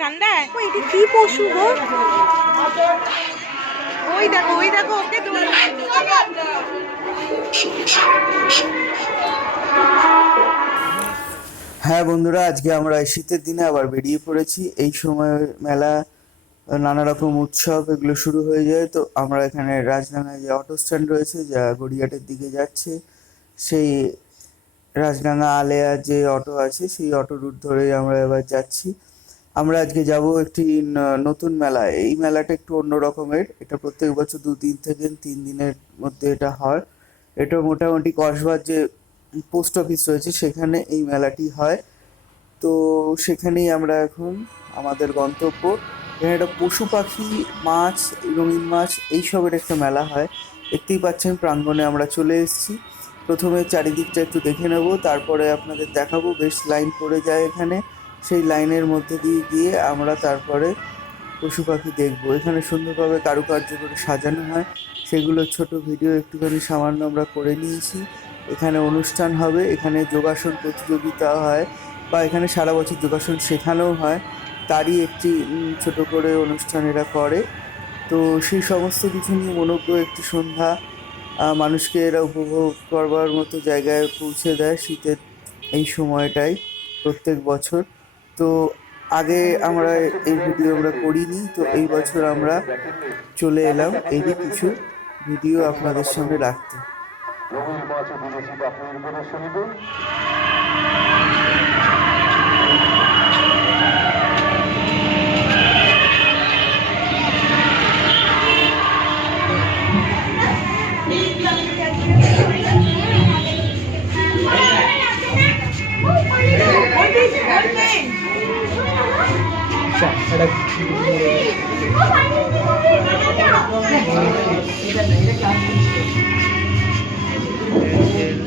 ঠান্ডায় ও এটি কি পশু গো? ওই দেখো ওই দেখো ওকে হ্যাঁ বন্ধুরা আজকে আমরা এই শীতের দিনে আবার বেরিয়ে পড়েছি। এই সময় মেলা নানা রকম উৎসব এগুলো শুরু হয়ে যায়। তো আমরা এখানে রাজডাঙ্গায় যে অটো স্ট্যান্ড রয়েছে যা গড়িয়াটের দিকে যাচ্ছে সেই রাজডাঙ্গা আলেয়া যে অটো আছে সেই অটো রুট ধরেই আমরা এবার যাচ্ছি। আমরা আজকে যাব একটি নতুন মেলায় এই মেলাটা একটু অন্য রকমের। এটা প্রত্যেক বছর দু দিন থেকে তিন দিনের মধ্যে এটা হয়। এটা মোটামুটি কসবার যে পোস্ট অফিস রয়েছে, সেখানে এই মেলাটি হয়। তো সেখানেই আমরা এখন আমাদের গন্তব্য। এখানে একটা পশু পাখি, মাছ, রঙিন মাছ, এইসবের একটা মেলা হয়। দেখতেই পাচ্ছেন, প্রাঙ্গণে আমরা চলে এসেছি। প্রথমে চারিদিকটা একটু দেখে নেব, তারপরে আপনাদের দেখাবো। বেশ লাইন পড়ে যায় এখানে। সেই লাইনের মধ্যে দিয়ে গিয়ে আমরা তারপরে পশু পাখি দেখব। এখানে সুন্দরভাবে কারুকার্য করে সাজানো হয়। সেগুলো ছোট ভিডিও একটুখানি সামান্য আমরা করে নিয়েছি। এখানে অনুষ্ঠান হবে। এখানে যোগাসন প্রতিযোগিতা হয় বা এখানে সারা বছর যোগাসন শেখানোও হয়। তারই একটি ছোট করে অনুষ্ঠান এরা করে। তো সেই সমস্ত কিছু নিয়ে মনোজ্ঞ একটি সন্ধ্যা মানুষকে এরা উপভোগ করবার মতো জায়গায় পৌঁছে দেয় শীতের এই সময়টায় প্রত্যেক বছর। তো আগে আমরা এই ভিডিও আমরা করিনি, তো এই বছর আমরা চলে এলাম এরই কিছু ভিডিও আপনাদের সামনে রাখতে। Thank you.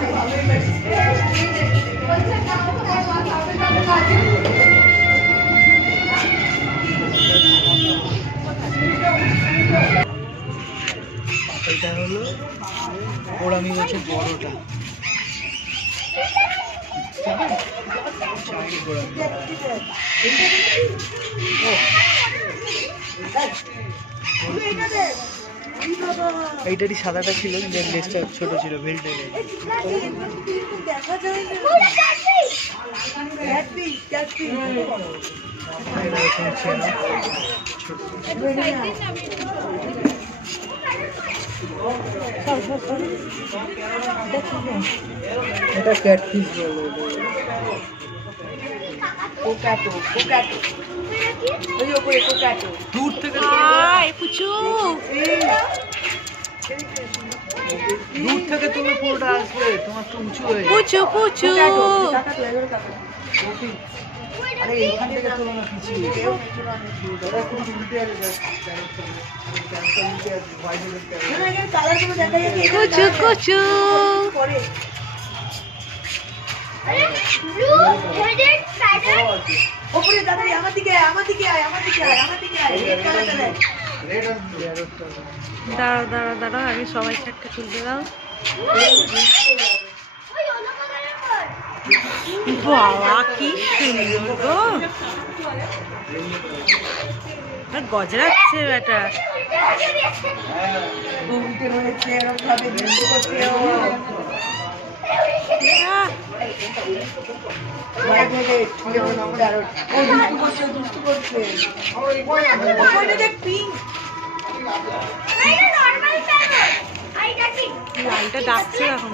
হচ্ছে বড়টা। এইটারই সাদাটা ছিল লেজটা ছোট ছিল এরকম ছোট এটা ক্যাটফিশ বলে কোকাটো কোকাটো ওই ওপরে কোকাটো দূর থেকে আয় পুচু। দূর থেকে তুমি পুরোটা আসবে তোমার তো উঁচু হয়ে পুচু আরে এইখান থেকে তোলো না পিছিয়ে দাদা একটু উল্টে উল্টে আসবে কুচু কুচু ওপরে দাদা আমার দিকে আয়, আমার দিকে আয় আমার দিকে আয় আমার দিকে আয় রেড কালারটা দেখ দাঁড়াও দাঁড়াও দাঁড়াও আমি সবাই একটা তুলতে দাও। বাবা কি সুন্দর। গো গজরাচ্ছে বেটা। লালটা ডাকছে এখন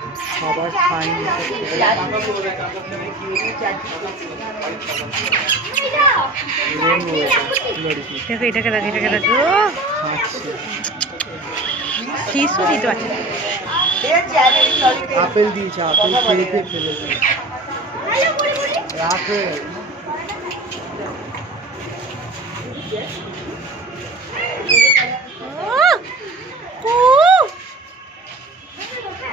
সবার ফাইন দেখো এটাকে দেখো এটাকে দেখো। শিশু দিতে পারছে আপেল দিয়েছে আপেল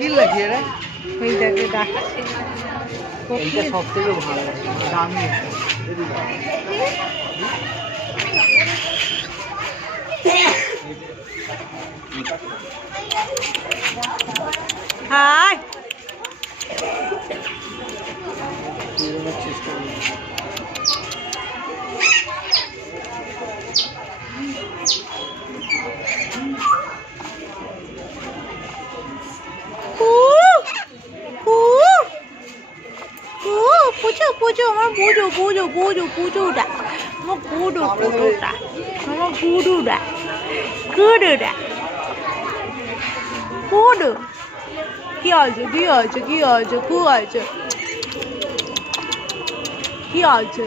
কোকিল লাগিয়ে রে ওই দেখে ডাকছে। এইটা সব থেকে ভালো। দামি হাই পুজো পুজো, আমার পুজো পুজো পুজো, পুজোটা, আমার পুজো, পুজোটা, আমার গুরুটা গুরুটা গুরু কি আছে কি আছে কি আছে কি আছে কি আছে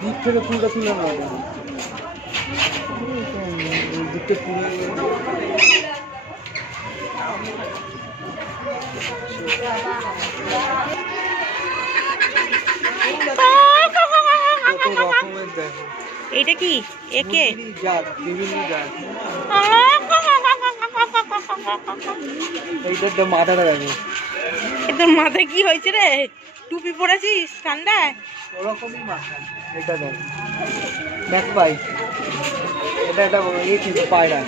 দিক থেকে ফুলটা তুলে নেওয়া দিকটা পুড়ে এটা কি? একে? তোর মাথায় কি হয়েছে রে? টুপি পরেছিস ঠান্ডায়? এটা দেখো এটা একটা পায়রা।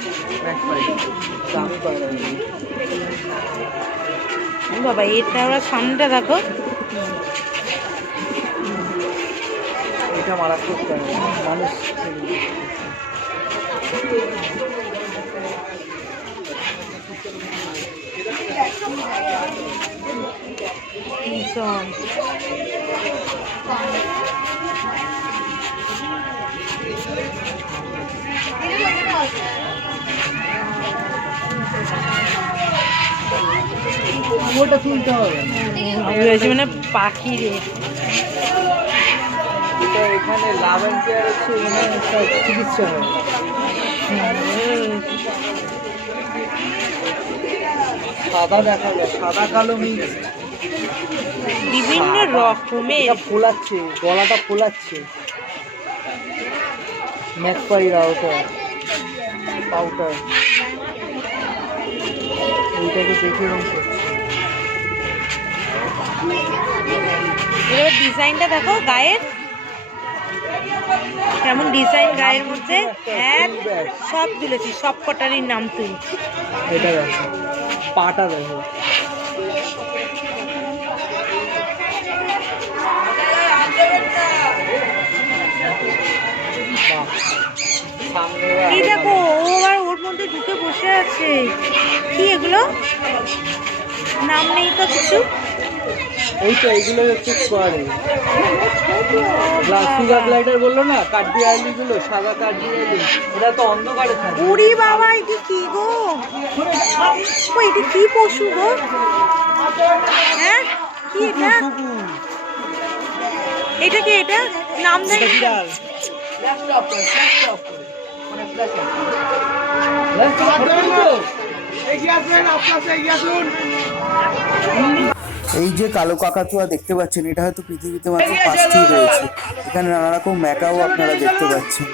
পায়রা। বাবা এটা ওরা সামনেটা দেখো। এটা মারাত্মক মানুষ ভীষণ ওটা তুলতে হবে। মানে পাখি রে। এটা এখানে লাভ অ্যান্ড কেয়ার হচ্ছে এখানে একটা চিকিৎসা হয়। সাদা দেখা যায় সাদা কালো মিক্স বিভিন্ন রকমের। ফোলাচ্ছে গলাটা ফোলাচ্ছে। ম্যাকপাইরা ওটা পাউটার এইটাকে দেখে এরকম করছে। এবার ডিজাইনটা দেখো গায়ের। কেমন ডিজাইন গায়ের মধ্যে? হ্যাঁ সব তুলেছি সব কটারই নাম তুই। এটা দেখো পাটা দেখো। এই দেখো ও আবার ওর মধ্যে ঢুকে বসে আছে। কি এগুলো? নাম নেই তো কিছু? এই তো এইগুলো হচ্ছে স্কোয়ারে সুগার গ্লাইডার বলল না কাঠি আইলি গুলো সাদা কাঠি আইলি ওটা তো অন্ধকারে থাকে। উড়ি বাবা এটি কি গো? ও এটি কি পশু গো? হ্যাঁ? কি এটা? এটা কি এটা? নাম দেয় এটা বিড়াল। এই যে কালো কাকাতুয়া দেখতে পাচ্ছেন এটা হয়তো পৃথিবীতে মাত্র পাঁচটি রয়েছে। এখানে নানা রকম ম্যাকাও আপনারা দেখতে পাচ্ছেন।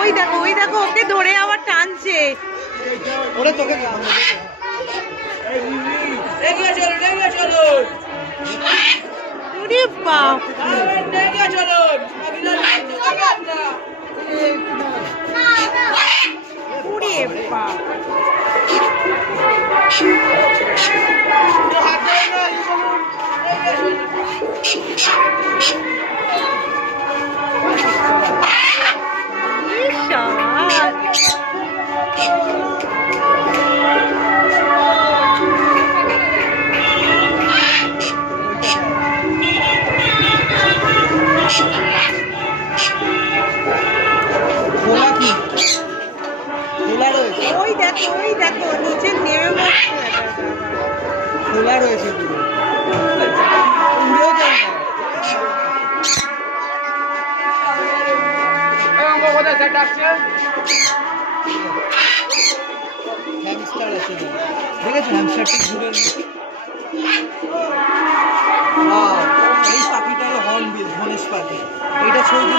ওই দেখো ওই দেখো ওকে ধরে আবার টানছে। ওরে তোকে বাপ। ওরে বাপ খোলা রয়েছে পুরো। না আছে এই পাখিটা এইটা ছবি